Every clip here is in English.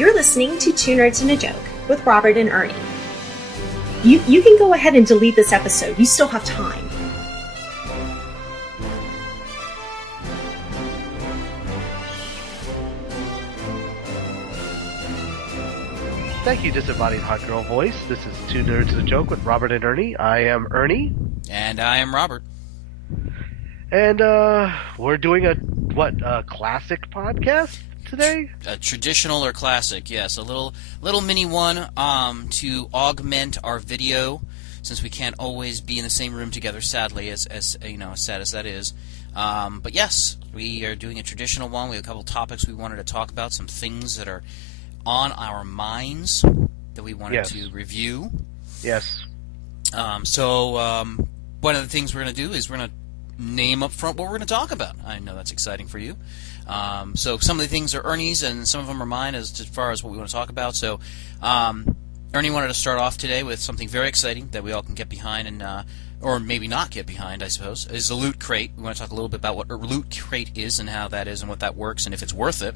You're listening to Two Nerds and a Joke with Robert and Ernie. You can go ahead and delete this episode. You still have time. Thank you, disembodied hot girl voice. This is Two Nerds and a Joke with Robert and Ernie. I am Ernie. And I am Robert. And we're doing a classic podcast today? A traditional or classic, yes. A little mini one to augment our video, since we can't always be in the same room together, sadly, as you know, as sad as that is. But yes, we are doing a traditional one. We have a couple topics we wanted to talk about, some things that are on our minds that we wanted to review. Yes. So one of the things we're going to do is we're going to name up front what we're going to talk about. I know that's exciting for you. So some of the things are Ernie's and some of them are mine as far as what we want to talk about. So Ernie wanted to start off today with something very exciting that we all can get behind, and or maybe not get behind, I suppose, is the Loot Crate. We want to talk a little bit about what a Loot Crate is and how that is and what that works and if it's worth it.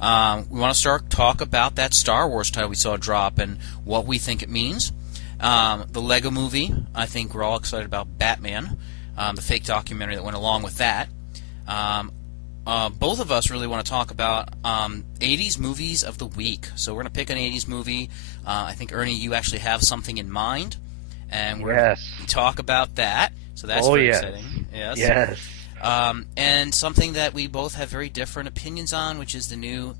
We want to talk about that Star Wars title we saw drop and what we think it means. The Lego movie, I think we're all excited about Batman, the fake documentary that went along with that. Both of us really want to talk about 80's movies of the week. So we're going to pick an 80's movie. I think, Ernie, you actually have something in mind, and we're going to talk about that. So that's very exciting. Yes. And something that we both have very different opinions on, which is the new,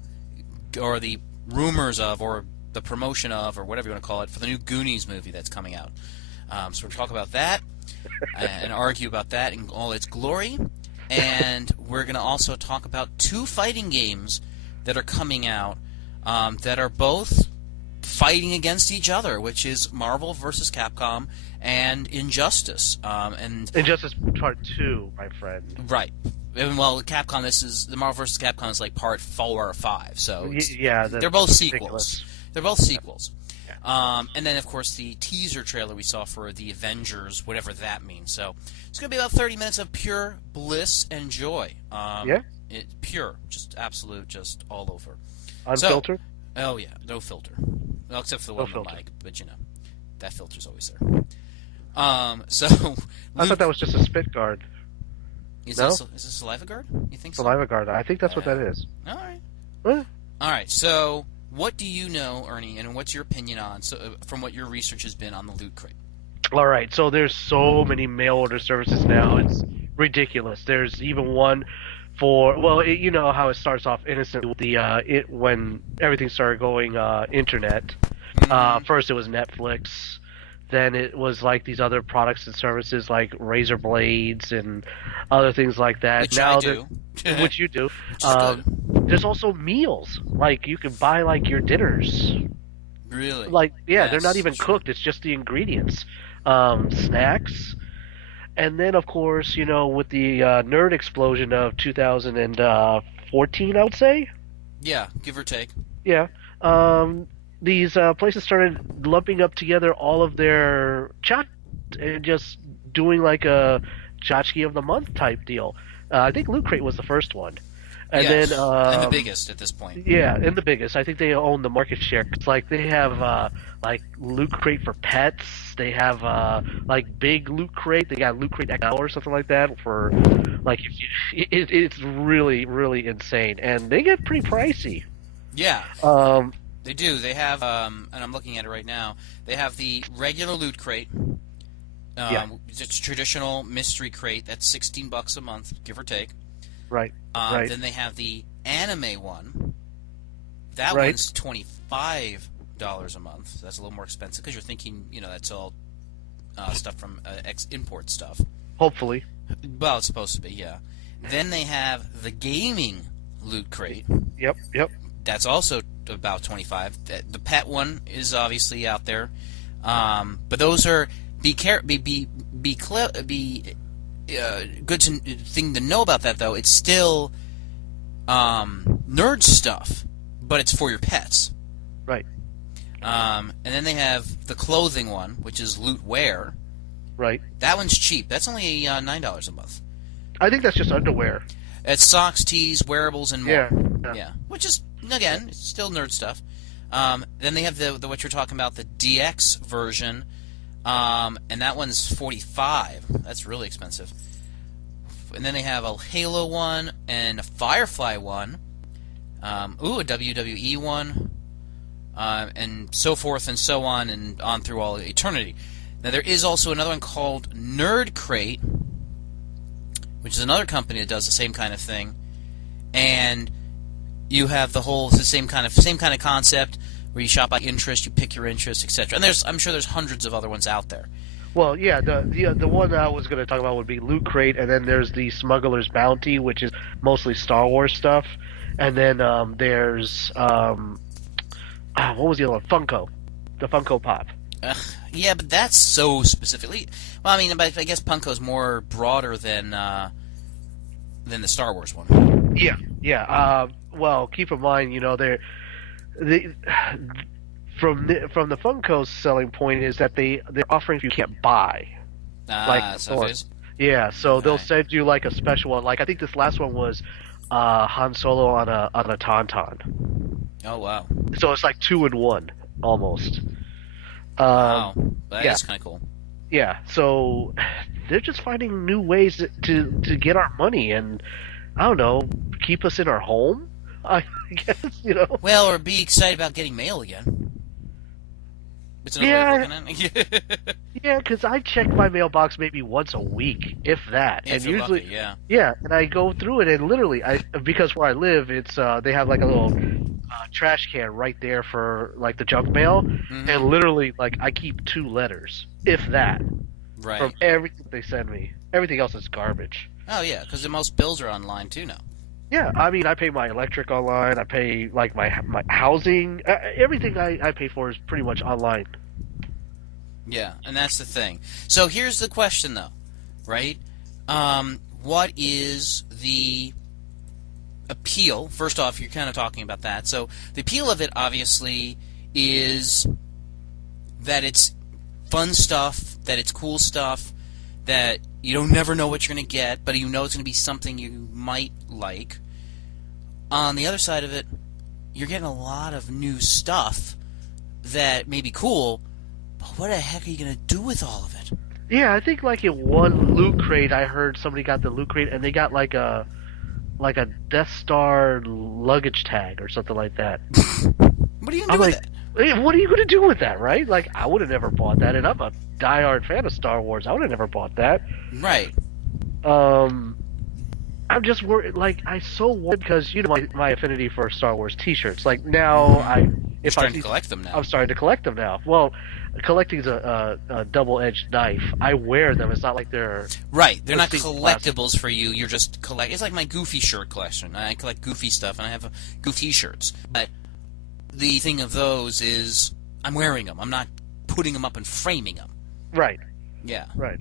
or the rumors of, or the promotion of, or whatever you want to call it, for the new Goonies movie that's coming out. So we're going to talk about that and argue about that in all its glory. And we're going to also talk about two fighting games that are coming out that are both fighting against each other, which is Marvel vs. Capcom and Injustice. And Injustice Part 2, my friend. Right. And, well, Capcom, the Marvel vs. Capcom is like Part 4 or 5. So they're both sequels. Ridiculous. They're both sequels. And then, of course, the teaser trailer we saw for the Avengers, whatever that means. So it's going to be about 30 minutes of pure bliss and joy. Pure. Just absolute, just all over. Unfiltered? Oh, yeah. No filter. Well, except for the one on the mic. But, you know, that filter's always there. I thought that was just a spit guard. Is this a saliva guard? You think so? Saliva guard. I think that's what that is. All right. Huh? All right, so what do you know, Ernie, and what's your opinion on, from what your research has been on the Loot Crate? All right, so there's so many mail order services now. It's ridiculous. There's even one for, well, you know how it starts off innocent with when everything started going internet. First it was Netflix. Then it was like these other products and services like razor blades and other things like that. Which I do. Which you do. Good. There's also meals. Like, you can buy, like, your dinners. Really? Like, they're not even cooked. It's just the ingredients. Snacks. And then, of course, you know, with the nerd explosion of 2014, I would say? Yeah, give or take. Yeah. These places started lumping up together all of their tchotchkes and just doing like a tchotchke of the month type deal. I think Loot Crate was the first one. And yes, then and the biggest at this point. Yeah, and the biggest. I think they own the market share. It's like they have like Loot Crate for pets. They have like big Loot Crate. They got Loot Crate XL or something like that for like it's really, really insane, and they get pretty pricey. Yeah. They do. They have, and I'm looking at it right now. They have the regular Loot Crate. It's a traditional mystery crate. That's $16 a month, give or take. Right. Then they have the anime one. That one's $25 a month. That's a little more expensive because you're thinking, you know, that's all stuff from import stuff. Hopefully. Well, it's supposed to be, yeah. Then they have the gaming Loot Crate. Yep. That's also about $25. The pet one is obviously out there, but those are good thing to know about that though. It's still nerd stuff, but it's for your pets. Right. And then they have the clothing one, which is Loot Wear. Right. That one's cheap. That's only $9 a month. I think that's just underwear. It's socks, tees, wearables, and more. Yeah. Which is again, it's still nerd stuff. Then they have the what you're talking about, the DX version, and that one's $45. That's really expensive. And then they have a Halo one and a Firefly one. A WWE one, and so forth and so on and on through all eternity. Now there is also another one called Nerd Crate, which is another company that does the same kind of thing, and you have the same kind of concept where you shop by interest, you pick your interest, etc. And I'm sure there's hundreds of other ones out there. Well, yeah, the one I was going to talk about would be Loot Crate, and then there's the Smuggler's Bounty, which is mostly Star Wars stuff, and then there's what was the other one? Funko, the Funko Pop. Yeah, but that's so specifically. Well, I mean, I guess Funko's more broader than the Star Wars one. Yeah. Well, keep in mind, from the Funko's selling point is that they're offering you can't buy. So it is. Yeah, so they'll send you like a special one. Like I think this last one was Han Solo on a Tauntaun. Oh wow! So it's like 2 in 1 almost. Wow, that is kind of cool. Yeah, so they're just finding new ways to get our money and I don't know, keep us in our home. I guess Well, or be excited about getting mail again. It's another way of looking at it. Yeah, because I check my mailbox maybe once a week, if that. If and you're usually, lucky, yeah. Yeah, and I go through it, and literally, because where I live, it's they have like a little trash can right there for like the junk mail, and literally, like I keep 2 letters, if that, right, from everything they send me. Everything else is garbage. Oh yeah, because most bills are online too now. Yeah, I mean, I pay my electric online. I pay like my housing. Everything I pay for is pretty much online. Yeah, and that's the thing. So here's the question, though, right? What is the appeal? First off, you're kind of talking about that. So the appeal of it, obviously, is that it's fun stuff, that it's cool stuff, that you don't never know what you're going to get, but you know it's going to be something you might like. On the other side of it, you're getting a lot of new stuff that may be cool, but what the heck are you going to do with all of it? Yeah, I think like in one Loot Crate, I heard somebody got the Loot Crate and they got like a Death Star luggage tag or something like that. What are you going to do with that? Hey, what are you going to do with that, right? Like, I would have never bought that, and I'm a diehard fan of Star Wars. I would have never bought that. Right. I'm just worried. Like, I'm so worried because my affinity for Star Wars T-shirts. Like now, You're starting to collect them now. I'm starting to collect them now. Well, collecting is a double-edged knife. I wear them. It's not like they're right. They're not collectibles for you. You're just collect. It's like my Goofy shirt collection. I collect Goofy stuff, and I have Goofy T-shirts. But the thing of those is, I'm wearing them. I'm not putting them up and framing them. Right. Yeah. Right.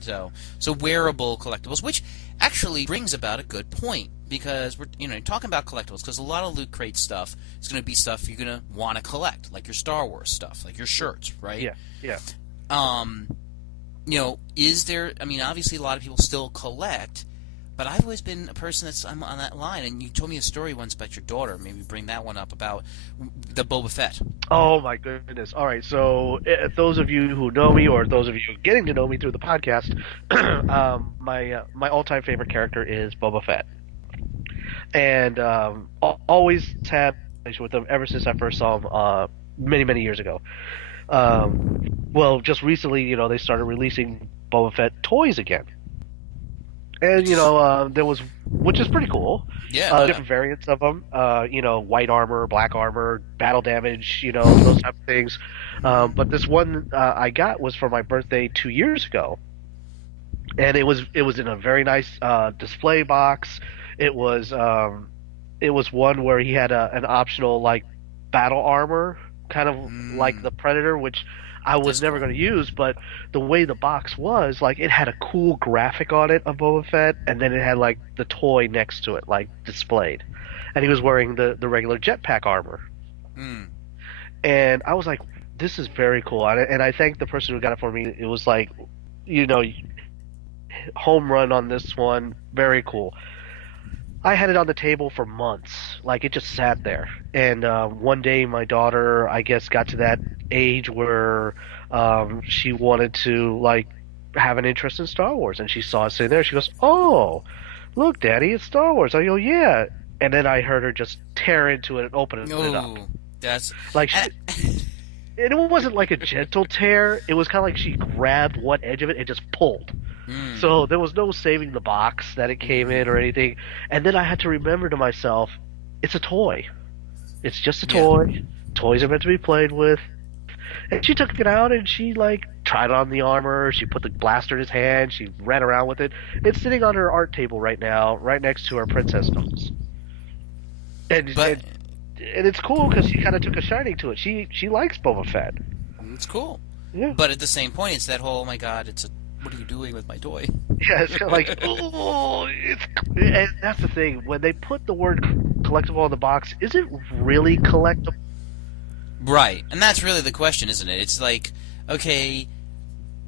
So wearable collectibles, which actually brings about a good point, because we're talking about collectibles, because a lot of Loot Crate stuff is going to be stuff you're going to want to collect, like your Star Wars stuff, like your shirts, right? Yeah. Is there? I mean, obviously a lot of people still collect, but I've always been a person I'm on that line. And you told me a story once about your daughter. Maybe bring that one up about the Boba Fett. Oh my goodness! All right, so those of you who know me, or those of you getting to know me through the podcast, my all-time favorite character is Boba Fett, and always had a relationship with him ever since I first saw him many years ago. Well, just recently, they started releasing Boba Fett toys again. And, there was, which is pretty cool. Yeah. Different variants of them. White armor, black armor, battle damage, those type of things. But this one I got was for my birthday 2 years ago. And it was in a very nice display box. It was one where he had an optional, like, battle armor, kind of like the Predator, which I was never going to use, but the way the box was, like, it had a cool graphic on it of Boba Fett, and then it had, like, the toy next to it, like, displayed. And he was wearing the regular jetpack armor. And I was like, this is very cool. And I thanked the person who got it for me. It was like, home run on this one. Very cool. I had it on the table for months. Like, it just sat there. And one day, my daughter, I guess, got to that age where she wanted to, like, have an interest in Star Wars. And she saw it sitting there. She goes, "Oh, look, Daddy, it's Star Wars." I go, "Yeah." And then I heard her just tear into it and open it up. That's... Like, it wasn't like a gentle tear. It was kind of like she grabbed one edge of it and just pulled. So there was no saving the box that it came in or anything. And then I had to remember to myself, it's a toy. It's just a toy. Yeah. Toys are meant to be played with. And she took it out and she, like, tried on the armor. She put the blaster in his hand. She ran around with it. It's sitting on her art table right now, right next to her princess dolls. And it's cool because she kind of took a shining to it. She likes Boba Fett. It's cool. Yeah. But at the same point, it's that whole, "Oh my God, what are you doing with my toy?" Yeah, it's kind of like, oh, and that's the thing. When they put the word collectible on the box, is it really collectible? Right, and that's really the question, isn't it? It's like, okay,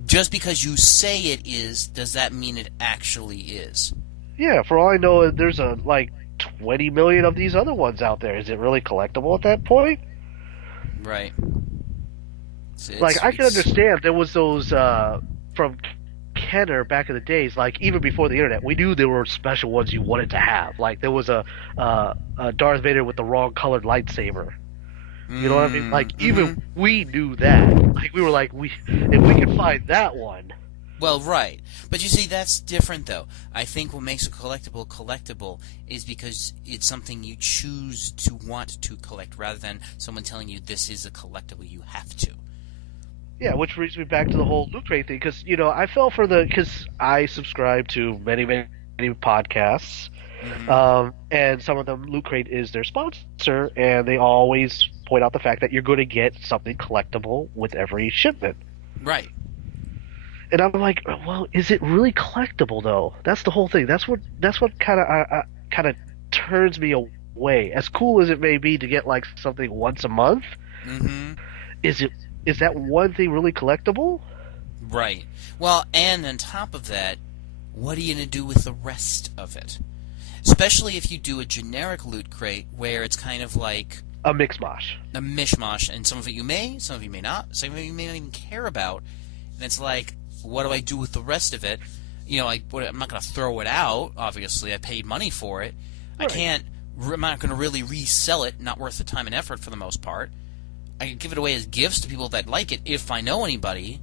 just because you say it is, does that mean it actually is? Yeah, for all I know, there's 20 million of these other ones out there. Is it really collectible at that point? Right. I can understand there was those from Kenner back in the days, like even before the internet, we knew there were special ones you wanted to have. Like there was a Darth Vader with the wrong colored lightsaber. You know what I mean? Like even we knew that. Like we were like, if we could find that one. Well, right. But you see, that's different, though. I think what makes a collectible is because it's something you choose to want to collect rather than someone telling you this is a collectible, you have to. Yeah, which brings me back to the whole Loot Crate thing, because, I fell for because I subscribe to many, many podcasts, and some of them, Loot Crate is their sponsor, and they always point out the fact that you're going to get something collectible with every shipment. Right. And I'm like, well, is it really collectible though? That's the whole thing. That's what kind of turns me away. As cool as it may be to get like something once a month, is that one thing really collectible? Right. Well, and on top of that, what are you going to do with the rest of it? Especially if you do a generic Loot Crate where it's kind of like a mix-mosh. A mishmash, and some of it you may, some of you may not, some of it you may not even care about, and it's like, what do I do with the rest of it? I'm not going to throw it out, obviously. I paid money for it. Right. I'm not going to really resell it, not worth the time and effort for the most part. I could give it away as gifts to people that like it if I know anybody,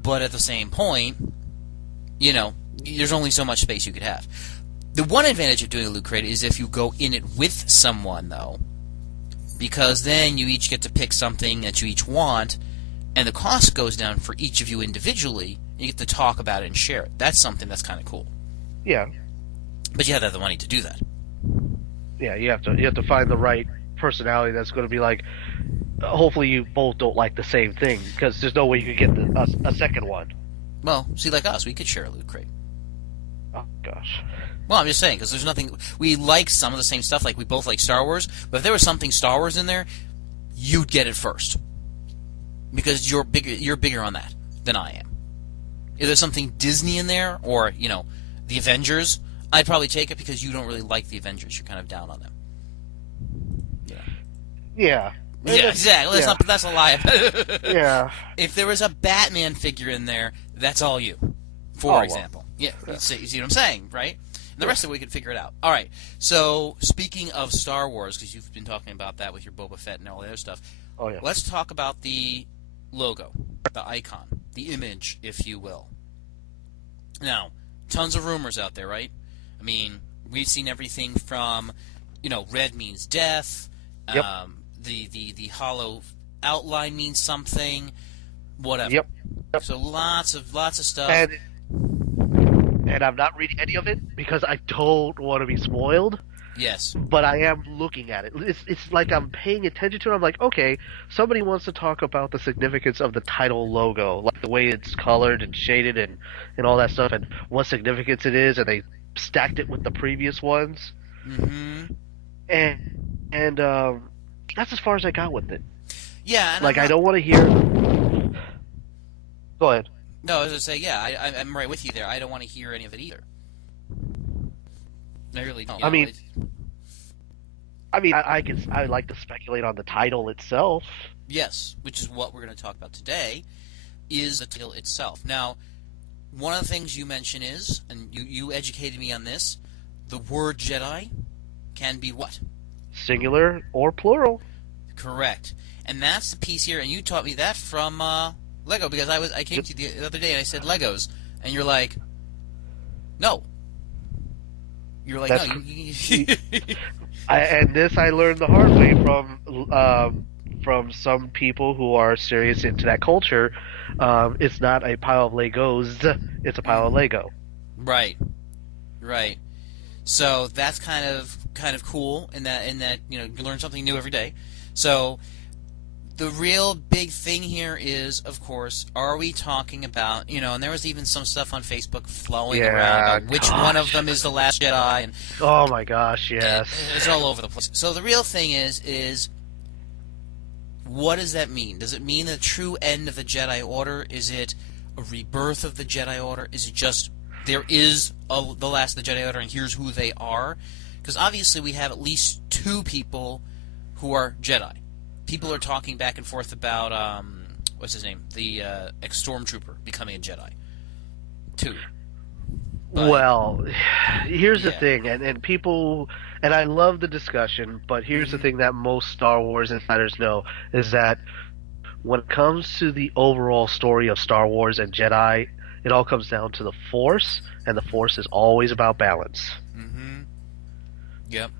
but at the same point, there's only so much space you could have. The one advantage of doing a Loot Crate is if you go in it with someone, though, because then you each get to pick something that you each want, and the cost goes down for each of you individually, and you get to talk about it and share it. That's something that's kind of cool. Yeah. But you have to have the money to do that. Yeah, you have to find the right personality that's going to be like, hopefully you both don't like the same thing, because there's no way you could get a second one. Well, see, like us, we could share a Loot Crate. Oh, gosh. Well, I'm just saying, because there's nothing... We like some of the same stuff, like we both like Star Wars, but if there was something Star Wars in there, you'd get it first. Because you're bigger on that than I am. If there's something Disney in there, or, the Avengers, I'd probably take it because you don't really like the Avengers. You're kind of down on them. Yeah. Yeah, exactly. That's a lie. Yeah. If there was a Batman figure in there, that's all you. For example. Well. Yeah. You see what I'm saying, right? And the rest of it, we could figure it out. All right. So, speaking of Star Wars, because you've been talking about that with your Boba Fett and all the other stuff, let's talk about the logo, the icon, the image, if you will. Now, tons of rumors out there, right? I mean, we've seen everything from, red means death. Yep. The hollow outline means something. Whatever. Yep. So lots of stuff. And I'm not reading any of it because I don't want to be spoiled. Yes. But I am looking at it. It's like I'm paying attention to it. I'm like, okay, somebody wants to talk about the significance of the title logo, like the way it's colored and shaded and all that stuff, and what significance it is, and they stacked it with the previous ones. And that's as far as I got with it. Yeah. And I don't want to hear... Go ahead. No, I was going to say, yeah, I'm right with you there. I don't want to hear any of it either. I really don't. I like to speculate on the title itself. Yes, which is what we're going to talk about today, is the title itself. Now, one of the things you mention is, and you educated me on this, the word Jedi can be what? Singular or plural. Correct. And that's the piece here, and you taught me that from Lego, because I came to you the other day and I said Legos, and you're like, no. You're like, That's no. And this I learned the hard way from some people who are serious into that culture. It's not a pile of Legos; it's a pile of Lego. Right. So that's kind of cool in that you learn something new every day. So the real big thing here is, of course, are we talking about, and there was even some stuff on Facebook flowing around about which one of them is the Last Jedi, and oh my gosh, yes, it's all over the place. So the real thing is what does that mean? Does it mean the true end of the Jedi Order? Is it a rebirth of the Jedi Order? Is it just there is the last of the Jedi Order and here's who they are? Because obviously we have at least two people who are Jedi. People are talking back and forth about what's his name, the ex-stormtrooper becoming a Jedi. Two. But, well, here's the thing, and people, and I love the discussion, but here's the thing that most Star Wars insiders know, is that when it comes to the overall story of Star Wars and Jedi, it all comes down to the Force, and the Force is always about balance. Mm-hmm. Yep.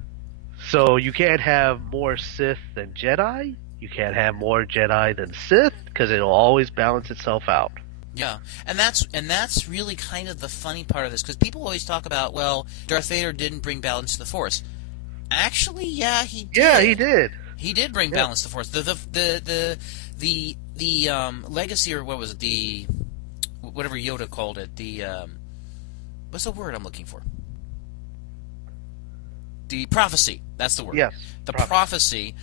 So you can't have more Sith than Jedi, you can't have more Jedi than Sith, because it'll always balance itself out. Yeah, and that's really kind of the funny part of this, because people always talk about, well, Darth Vader didn't bring balance to the Force. Actually, yeah, he did. Yeah, he did. He did bring balance to the Force. The legacy, or what was it? The whatever Yoda called it. The what's the word I'm looking for? The prophecy. That's the word. Yes. The prophecy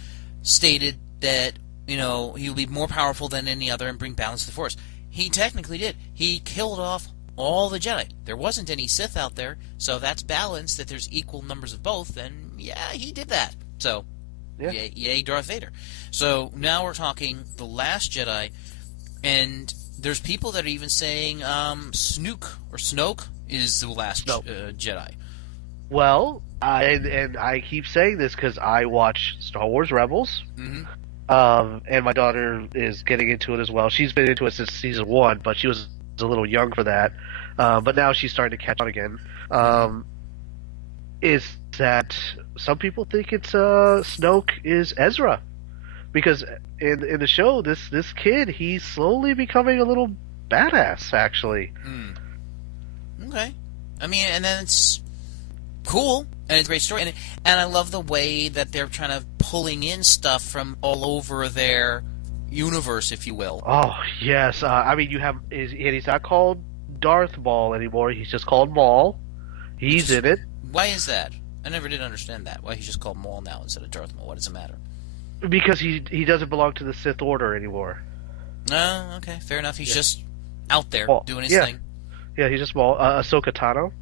stated that he will be more powerful than any other and bring balance to the Force. He technically did. He killed off all the Jedi. There wasn't any Sith out there, so that's balance, that there's equal numbers of both, and yeah, he did that. So, yay Darth Vader. So, now we're talking The Last Jedi, and there's people that are even saying Snoke is the last Jedi. Well, I keep saying this because I watch Star Wars Rebels, and my daughter is getting into it as well. She's been into it since season 1, but she was a little young for that. But now she's starting to catch on again. Is that some people think it's Snoke is Ezra, because in the show this kid, he's slowly becoming a little badass actually. Okay, I mean, and then it's cool, and it's a great story, and I love the way that they're trying to pulling in stuff from all over their universe, if you will. Oh yes, I mean he's not called Darth Maul anymore. He's just called Maul. He's in it. Why is that? I never did understand that. Why he's just called Maul now instead of Darth Maul? What does it matter? Because he doesn't belong to the Sith Order anymore. Oh, okay, fair enough. He's just out there doing his thing. Yeah, he's just Maul. Ahsoka Tano.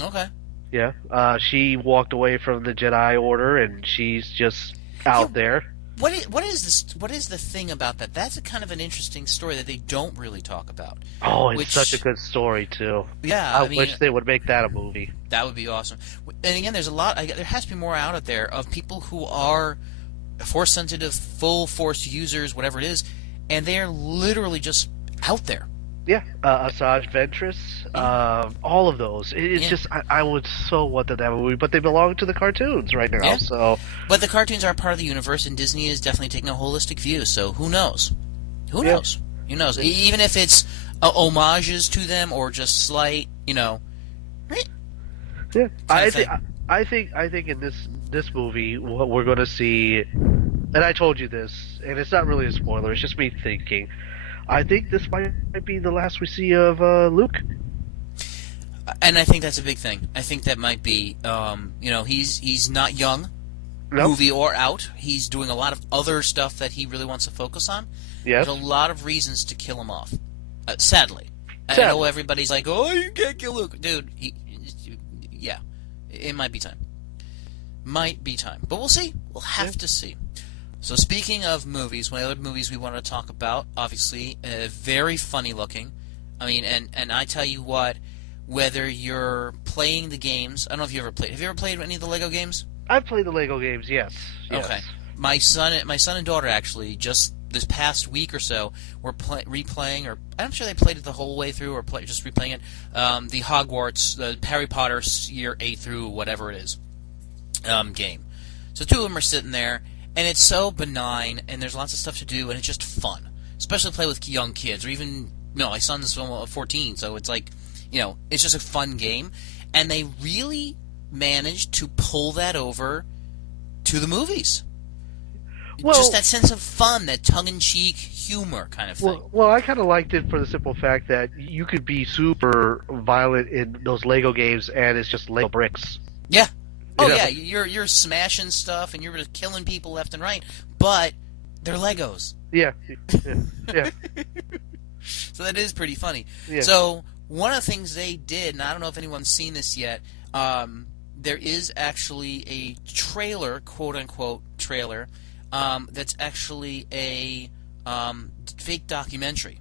Okay. Yeah, she walked away from the Jedi Order, and she's just out there. What is this? What is the thing about that? That's a kind of an interesting story that they don't really talk about. Oh, it's such a good story too. Yeah, I mean, wish they would make that a movie. That would be awesome. And again, there's a lot. There has to be more out there of people who are Force sensitive, full Force users, whatever it is, and they are literally just out there. Yeah, Asajj Ventress, all of those. It's just I would so want them to have a movie, but they belong to the cartoons right now. Yeah. So, but the cartoons are part of the universe, and Disney is definitely taking a holistic view. So who knows? Who knows? Who knows? Even if it's homages to them or just slight, Yeah, I think in this movie what we're going to see, and I told you this, and it's not really a spoiler. It's just me thinking. I think this might be the last we see of Luke. And I think that's a big thing. I think that might be, he's not young, movie or out. He's doing a lot of other stuff that he really wants to focus on. Yes. There's a lot of reasons to kill him off. Sadly. I know everybody's like, oh, you can't kill Luke. Dude, It might be time. Might be time. But we'll see. We'll have to see. So speaking of movies, one of the other movies we want to talk about, obviously, very funny looking. I mean, and I tell you what, whether you're playing the games, I don't know if you ever played. Have you ever played any of the Lego games? I've played the Lego games, yes. Okay. My son and daughter actually just this past week or so were replaying, or I'm sure they played it the whole way through, or just replaying it. The Hogwarts, the Harry Potter year 8 through whatever it is game. So two of them are sitting there, and it's so benign, and there's lots of stuff to do, and it's just fun, especially play with young kids, or even my son's 14, so it's like it's just a fun game, and they really managed to pull that over to the movies. Well, just that sense of fun, that tongue-in-cheek humor kind of thing. Well, I kind of liked it for the simple fact that you could be super violent in those Lego games, and it's just Lego bricks. Yeah. Oh, yeah, you're smashing stuff, and you're just killing people left and right, but they're Legos. Yeah. So that is pretty funny. Yeah. So one of the things they did, and I don't know if anyone's seen this yet, there is actually a trailer, quote-unquote trailer, that's actually a fake documentary.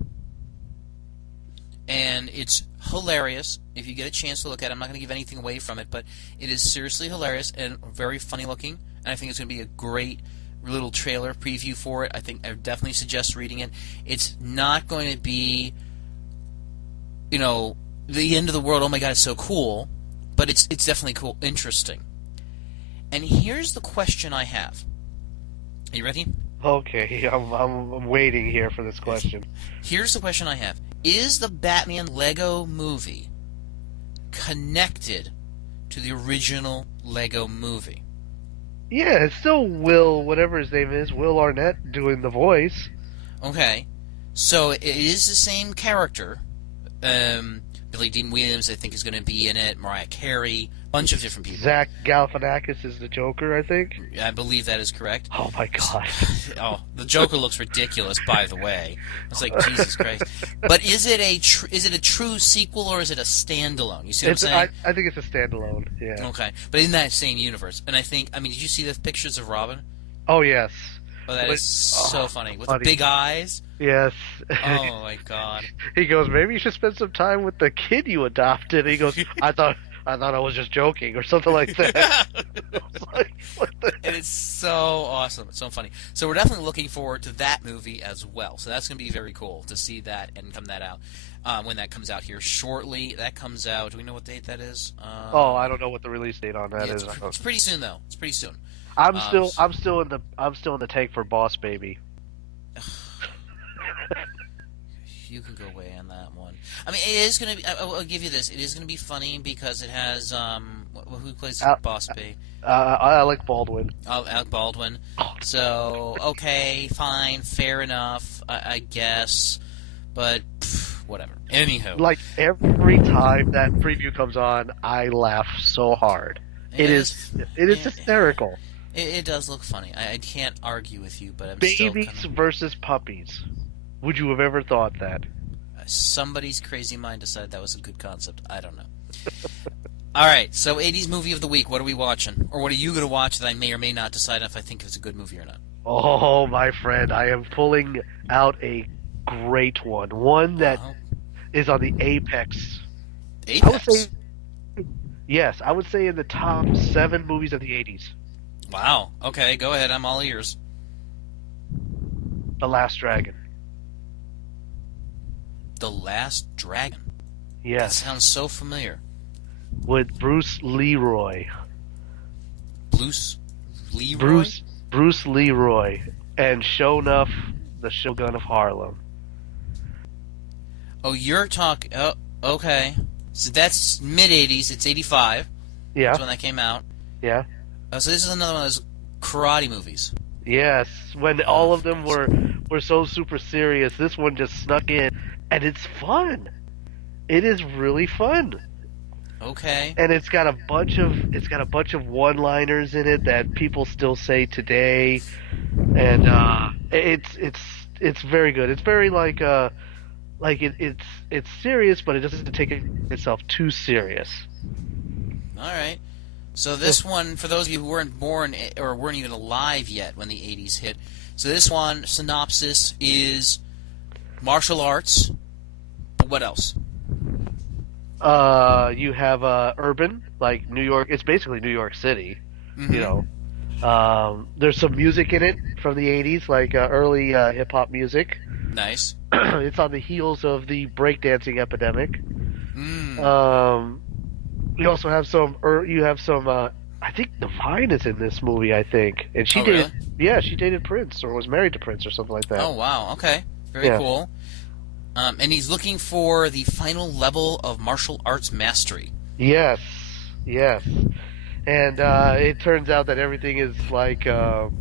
And it's hilarious. If you get a chance to look at it, I'm not going to give anything away from it, but it is seriously hilarious and very funny looking. And I think it's going to be a great little trailer preview for it. I definitely suggest reading it. It's not going to be, the end of the world. Oh my God, it's so cool! But it's definitely cool, interesting. And here's the question I have. Are you ready? Okay, I'm waiting here for this question. Here's the question I have. Is the Batman Lego movie connected to the original Lego movie? Yeah, it's still Will, whatever his name is, Will Arnett doing the voice. Okay. So it is the same character. Billy Dean Williams, I think, is going to be in it. Mariah Carey, bunch of different people. Zach Galifianakis is the Joker, I think. I believe that is correct. Oh my God! Oh, the Joker looks ridiculous. By the way, it's like Jesus Christ. But is it a true sequel or is it a standalone? You see what I'm saying? I think it's a standalone. Yeah. Okay, but in that same universe, and I mean, did you see the pictures of Robin? Oh yes. Oh, that is so funny with the big eyes. Yes. Oh my God. He goes, maybe you should spend some time with the kid you adopted. He goes, I thought I was just joking or something like that. And it's so awesome. It's so funny. So we're definitely looking forward to that movie as well. So that's going to be very cool to see that and come that out when that comes out here shortly. That comes out. Do we know what date that is? I don't know what the release date on that is. It's pretty soon though. It's pretty soon. I'm still in the tank for Boss Baby. You can go away on that one. I mean, it is going to be. I'll give you this. It is going to be funny because it has who plays Boss Baby? Alec Baldwin. Oh, Alec Baldwin. So okay, fine, fair enough, I guess. But whatever. Anyhow, like every time that preview comes on, I laugh so hard. It is hysterical. It does look funny. I can't argue with you, but I'm babies still versus puppies. Would you have ever thought that? Somebody's crazy mind decided that was a good concept. I don't know. All right, so 80s movie of the week. What are we watching? Or what are you going to watch that I may or may not decide if I think it's a good movie or not? Oh, my friend, I am pulling out a great one. One that is on the apex. Apex? I would say in the top 7 movies of the 80s. Wow. Okay, go ahead. I'm all ears. The Last Dragon. The Last Dragon? Yes. That sounds so familiar. With Bruce Leroy. Bruce Leroy? Bruce Leroy. And Shonuff, the Shogun of Harlem. Oh, you're talking... Oh, okay. So that's mid-80s. It's 85. Yeah. That's when that came out. Yeah. Oh, so this is another one of those karate movies. Yes. When all of them were so super serious, this one just snuck in. And it's fun. It is really fun. Okay. And it's got a bunch of one-liners in it that people still say today. And it's very good. It's very it's serious, but it doesn't take itself too serious. All right. So this one, for those of you who weren't born or weren't even alive yet when the 80s hit, so this one, synopsis is martial arts, but what else? You have urban, like New York. It's basically New York City. Mm-hmm. You know, there's some music in it from the '80s, like early hip hop music. Nice. It's on the heels of the breakdancing epidemic. Mm. You also have some. You have some. I think Divine is in this movie. I think, and she Really? Yeah, she dated Prince or was married to Prince or something like that. Oh, wow. Okay. Very cool. And he's looking for the final level of martial arts mastery. Yes. And it turns out that everything is like, how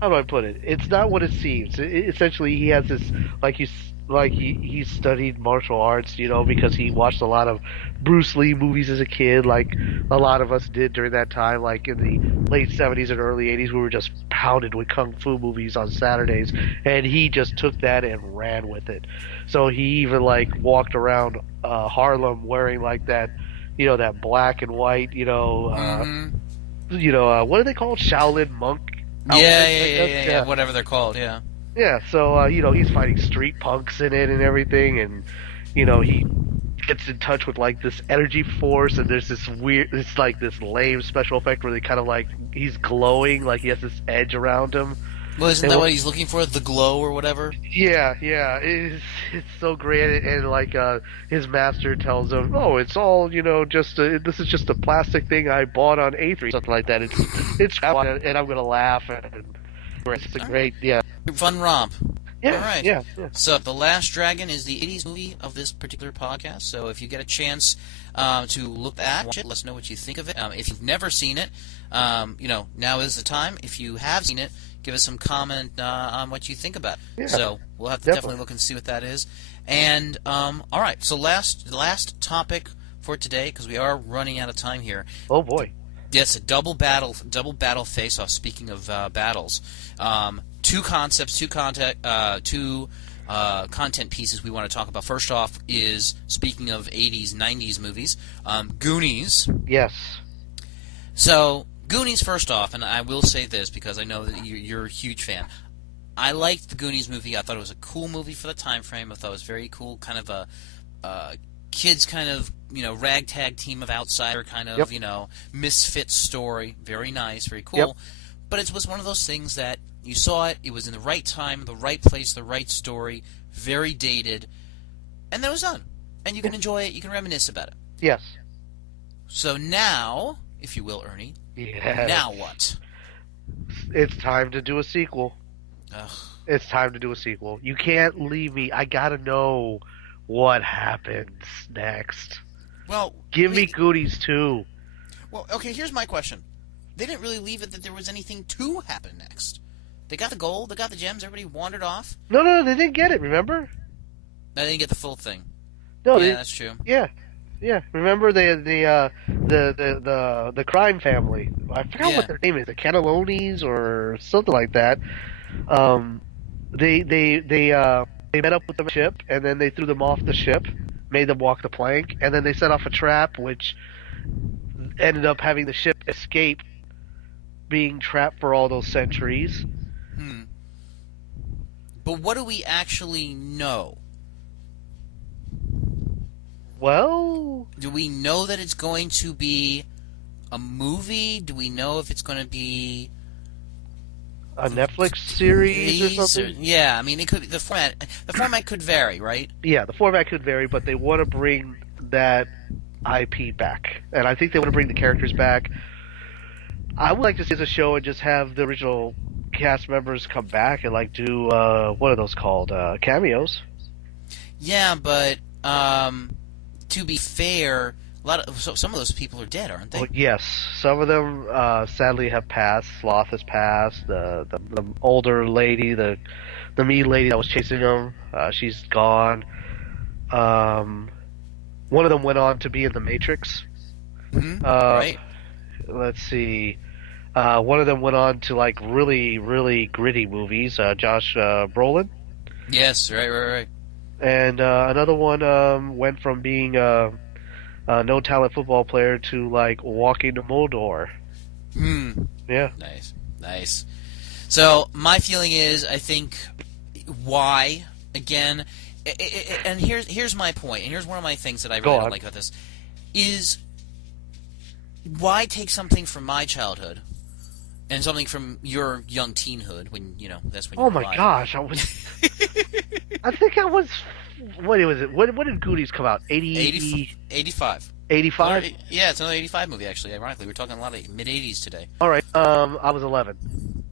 do I put it? It's not what it seems. Essentially, he has this, he studied martial arts, you know, because he watched a lot of Bruce Lee movies as a kid, like a lot of us did during that time, like in the late 70s and early 80s. We were just pounded with kung fu movies on Saturdays, and he just took that and ran with it. So he even like walked around Harlem wearing like that, you know, that black and white, what are they called? Shaolin monk outfits, Yeah, whatever they're called, yeah. Yeah, so, he's fighting street punks in it and everything, and, he gets in touch with, like, this energy force, and there's this it's like this lame special effect where they kind of, like, he's glowing, like he has this edge around him. Well, isn't that what he's looking for? The glow or whatever? Yeah, it's so great, and like, his master tells him, oh, it's all, this is just a plastic thing I bought on A3, something like that. It's and I'm gonna laugh, and it's a great, Fun romp. Yeah, all right. Yeah. So, The Last Dragon is the 80s movie of this particular podcast. So, if you get a chance to look at it, let us know what you think of it. If you've never seen it, now is the time. If you have seen it, give us some comment on what you think about it. Yeah, so, we'll have to definitely look and see what that is. And, all right. So, last topic for today, because we are running out of time here. Oh, boy. Yes, a double battle face-off. Speaking of battles, two concepts, two content pieces we want to talk about. First off is, speaking of 80s, 90s movies, Goonies. Yes. So, Goonies, first off, and I will say this because I know that you're a huge fan. I liked the Goonies movie. I thought it was a cool movie for the time frame. I thought it was very cool, kind of a kids kind of, ragtag team of outsider kind of, misfit story. Very nice, very cool. Yep. But it was one of those things that you saw it was in the right time, the right place, the right story, very dated, and that was done. And you can enjoy it, you can reminisce about it. Yes. So now, if you will, Ernie, now what? It's time to do a sequel. Ugh. It's time to do a sequel. You can't leave me. I gotta know what happens next. Well, give me Goonies 2. Well, okay, here's my question. They didn't really leave it that there was anything to happen next. They got the gold, they got the gems, everybody wandered off. No, they didn't get it, remember? They didn't get the full thing. No, that's true. Yeah. Remember the crime family. I forgot what their name is, the Cannellonis or something like that. They met up with the ship, and then they threw them off the ship, made them walk the plank, and then they set off a trap, which ended up having the ship escape being trapped for all those centuries. But what do we actually know? Well, do we know that it's going to be a movie? Do we know if it's going to be a Netflix series or something? Yeah, I mean, it could. The format could vary, right? Yeah, the format could vary, but they want to bring that IP back, and I think they want to bring the characters back. I would like to see the show and just have the original cast members come back and like do what are those called? Cameos. Yeah, but to be fair, some of those people are dead, aren't they? Well, yes, some of them sadly have passed. Sloth has passed. The older lady, the mean lady that was chasing them, she's gone. One of them went on to be in the Matrix. Right. Let's see. One of them went on to like really, really gritty movies. Josh Brolin. Yes, right. And another one went from being no talent football player to like walking to Moldor. Yeah. Nice. So my feeling is, I think why again, and here's my point, and here's one of my things that I really don't like about this is why take something from my childhood and something from your young teenhood when that's when. Oh my gosh, I think I was. What was it? When did Goonies come out? 85. 85? Yeah, it's another 85 movie, actually, ironically. We're talking a lot of mid-80s today. All right, I was 11.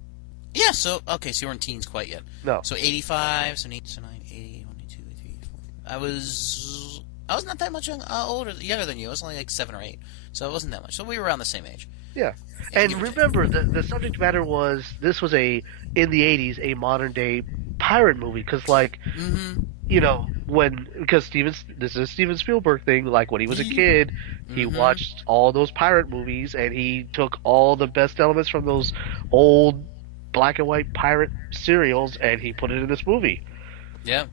Yeah, so you weren't teens quite yet. No. So 85, so 9, 80, 1, 2, 3, 4. I was not that much younger than you. I was only like 7 or 8. So it wasn't that much. So we were around the same age. Yeah. And remember, the subject matter was, this was in the 80s, a modern-day pirate movie, because, like, because this is a Steven Spielberg thing, like, when he was a kid, he watched all those pirate movies, and he took all the best elements from those old black and white pirate serials, and he put it in this movie. Yeah.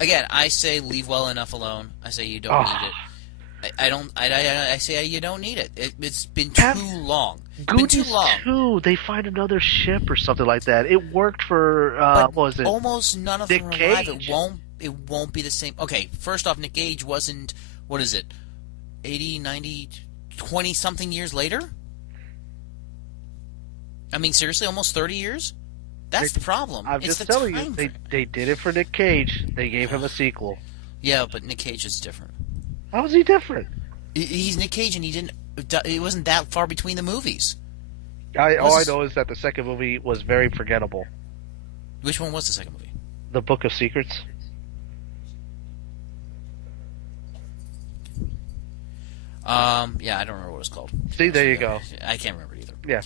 Again, I say leave well enough alone. I say you don't need it. I say you don't need it. It's been too long. Goonies 2, they find another ship or something like that. It worked for what was it? Almost none of Nick them arrive. Cage. It won't be the same. Okay, first off, Nick Cage wasn't, what is it, 80, 90, 20 something years later? I mean, seriously, almost 30 years? That's the problem. I'm just telling you, they did it for Nick Cage. They gave him a sequel. Yeah, but Nick Cage is different. How is he different? He's Nick Cage, and it wasn't that far between the movies. All I know is that the second movie was very forgettable. Which one was the second movie? The Book of Secrets. Yeah, I don't remember what it was called. See, there you go. I can't remember either. Yeah.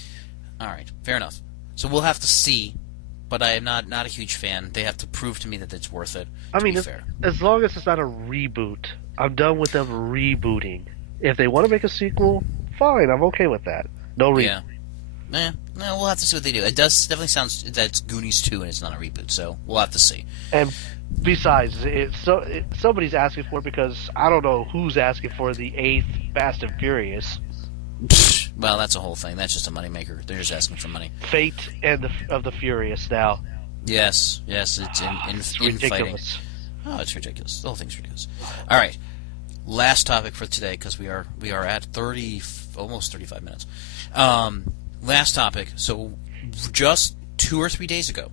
All right, fair enough. So we'll have to see, but I am not a huge fan. They have to prove to me that it's worth it. I mean, fair. As long as it's not a reboot, I'm done with them rebooting. If they want to make a sequel, fine, I'm okay with that. No reboot. Yeah. No, we'll have to see what they do. It definitely sounds that it's Goonies 2 and it's not a reboot, so we'll have to see. And besides, somebody's asking for it, because I don't know who's asking for the 8th Fast and Furious. Well, that's a whole thing. That's just a moneymaker. They're just asking for money. Fate of the Furious now. Yes, it's It's in ridiculous. fighting. Oh, it's ridiculous. The whole thing's ridiculous. All right, last topic for today, because we are at almost 35 minutes. Last topic. So just 2 or 3 days ago,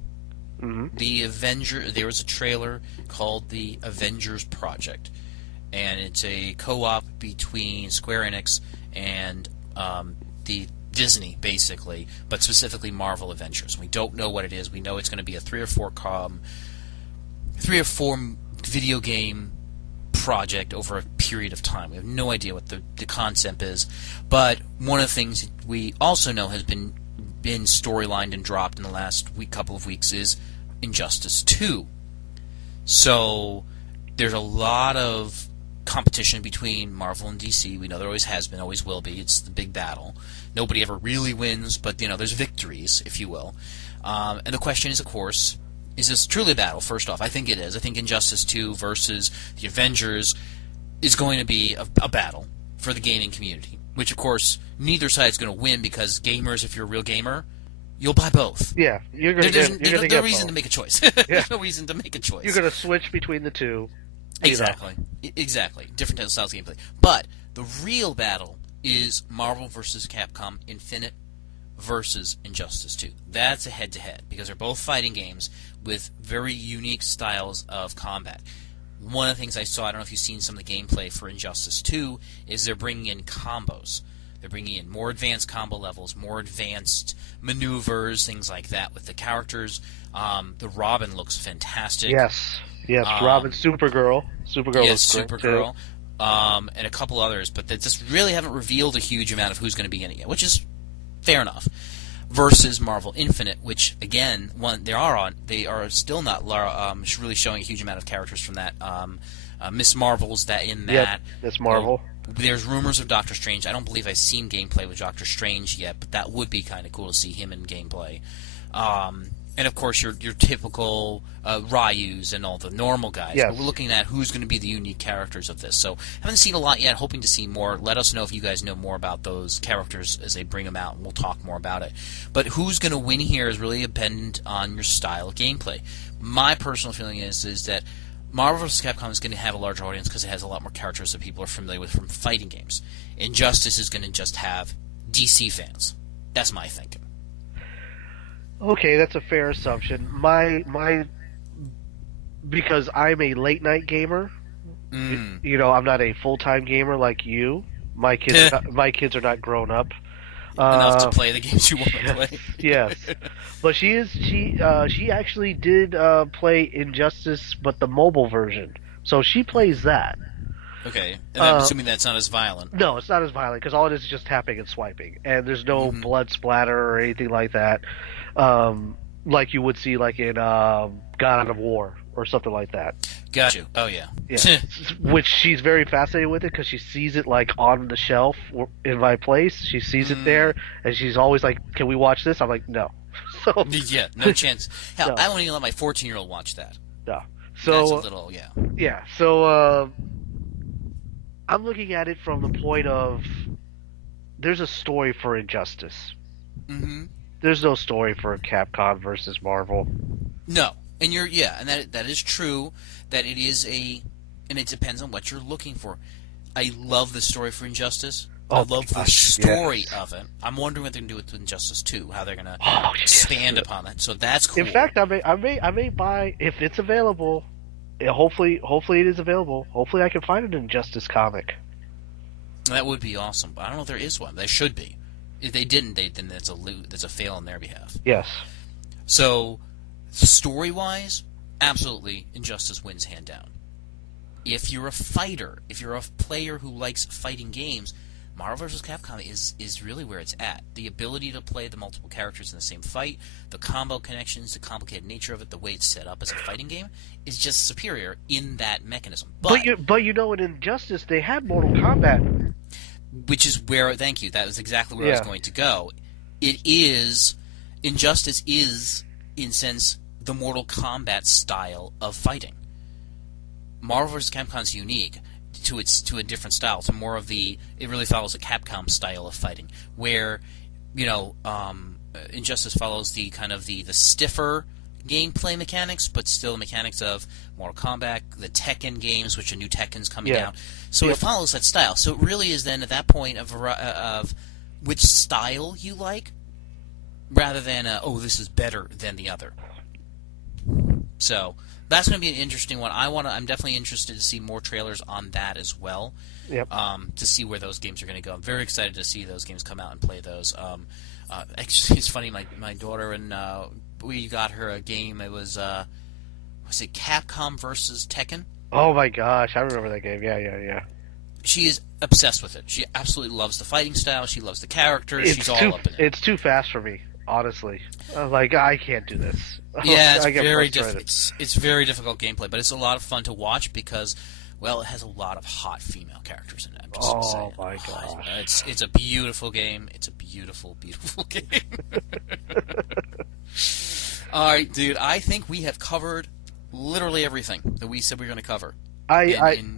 there was a trailer called The Avengers Project, and it's a co-op between Square Enix and the Disney, basically, but specifically Marvel Avengers. We don't know what it is. We know it's going to be a 3 or 4 video game project over a period of time. We have no idea what the concept is, but one of the things we also know has been storylined and dropped in the last couple of weeks is Injustice 2. So there's a lot of competition between Marvel and DC. We know there always has been, always will be. It's the big battle. Nobody ever really wins, but there's victories, if you will. And the question is, of course, is this truly a battle? First off, I think it is. I think Injustice 2 versus the Avengers is going to be a battle for the gaming community, which, of course, neither side's going to win, because gamers, if you're a real gamer, you'll buy both. Yeah, there's no reason to make a choice. There's no reason to make a choice. You're going to switch between the two. Exactly. Different styles of gameplay. But the real battle is Marvel vs. Capcom Infinite versus Injustice 2. That's a head-to-head, because they're both fighting games with very unique styles of combat. One of the things I saw, I don't know if you've seen some of the gameplay for Injustice 2, is they're bringing in combos. They're bringing in more advanced combo levels, more advanced maneuvers, things like that with the characters. The Robin looks fantastic. Yes, Robin, Supergirl. Supergirl yes, looks great, Supergirl. too. And a couple others, but they just really haven't revealed a huge amount of who's going to be in it yet, which is fair enough. Versus Marvel Infinite, which again, they are still not really showing a huge amount of characters from that. Miss Marvel's Miss Marvel. There's rumors of Doctor Strange. I don't believe I've seen gameplay with Doctor Strange yet, but that would be kind of cool to see him in gameplay. And of course, your typical Ryus and all the normal guys. Yes. But we're looking at who's going to be the unique characters of this. So, haven't seen a lot yet. Hoping to see more. Let us know if you guys know more about those characters as they bring them out, and we'll talk more about it. But who's going to win here is really dependent on your style of gameplay. My personal feeling is that Marvel vs. Capcom is going to have a larger audience because it has a lot more characters that people are familiar with from fighting games. Injustice is going to just have DC fans. That's my thinking. Okay, that's a fair assumption. Because I'm a late night gamer. You know, I'm not a full time gamer like you. My kids are not grown up Enough to play the games you want to play. Yes, but she actually did play Injustice, but the mobile version. So she plays that. Okay, and I'm assuming that's not as violent. No, it's not as violent because all it is just tapping and swiping, and there's no blood splatter or anything like that, like you would see like in God of War or something like that. Got you. Oh yeah. Yeah. Which she's very fascinated with it because she sees it like on the shelf in my place. She sees it there, and she's always like, "Can we watch this?" I'm like, "No." So yeah, no chance. Hell, No. I won't even let my 14-year-old watch that. no. So That's a little, yeah. So I'm looking at it from the point of there's a story for Injustice. Mm-hmm. There's no story for Capcom versus Marvel. No, and that is true. That it is and it depends on what you're looking for. I love the story for Injustice. I love the story of it. I'm wondering what they're going to do with Injustice 2, how they're going to expand upon that. So that's cool. In fact, I may buy if it's available. Hopefully it is available. Hopefully I can find an Injustice comic. That would be awesome. But I don't know if there is one. There should be. If they didn't, then that's a fail on their behalf. Yes. So, story-wise, absolutely, Injustice wins hand down. If you're a fighter, if you're a player who likes fighting games, Marvel vs. Capcom is really where it's at. The ability to play the multiple characters in the same fight, the combo connections, the complicated nature of it, the way it's set up as a fighting game, is just superior in that mechanism. But you know, in Injustice, they had Mortal Kombat. Which is where, thank you, that was exactly where I was going to go. Injustice is, in sense, the Mortal Kombat style of fighting. Marvel vs. Capcom is unique to a different style, to more of it really follows a Capcom style of fighting, where, Injustice follows the kind of the stiffer gameplay mechanics, but still the mechanics of Mortal Kombat, the Tekken games, which a new Tekken's coming out. So it follows that style. So it really is then at that point of which style you like, rather than this is better than the other. So that's going to be an interesting one. I'm definitely interested to see more trailers on that as well. Yep. To see where those games are going to go. I'm very excited to see those games come out and play those. Actually, it's funny. My daughter and we got her a game. It was it Capcom versus Tekken? Oh my gosh, I remember that game. Yeah. She is obsessed with it. She absolutely loves the fighting style. She loves the characters. She's all up in it. It's too fast for me, honestly. I'm like, I can't do this. Yeah, it's very difficult. It's very difficult gameplay, but it's a lot of fun to watch because, well, it has a lot of hot female characters in it. I'm just saying. My gosh. It's a beautiful game. It's a beautiful, beautiful game. All right, dude. I think we have covered literally everything that we said we were going to cover. I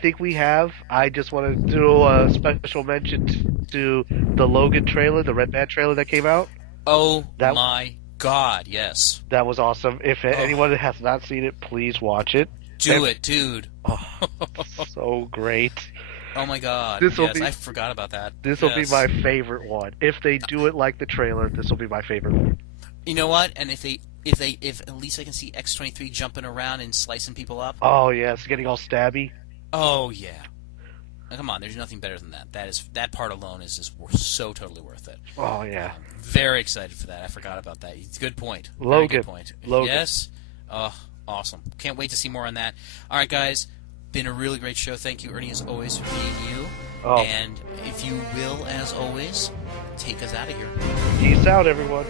think we have. I just want to do a special mention to the Logan trailer, the Red Band trailer that came out. Oh my God! Yes, that was awesome. If anyone has not seen it, please watch it. Do it, dude. Oh, so great. Oh my God! I forgot about that. This will be my favorite one. If they do it like the trailer, this will be my favorite one. You know what? And if at least I can see X-23 jumping around and slicing people up. Oh yes, getting all stabby. Oh yeah. Now, come on, there's nothing better than that. That part alone is just so totally worth it. Oh yeah. Very excited for that. I forgot about that. Good point. Logan. Very good point. Logan. Yes. Oh, awesome. Can't wait to see more on that. All right, guys. Been a really great show. Thank you, Ernie, as always, for being you. Oh. And if you will, as always, take us out of here. Peace out, everyone.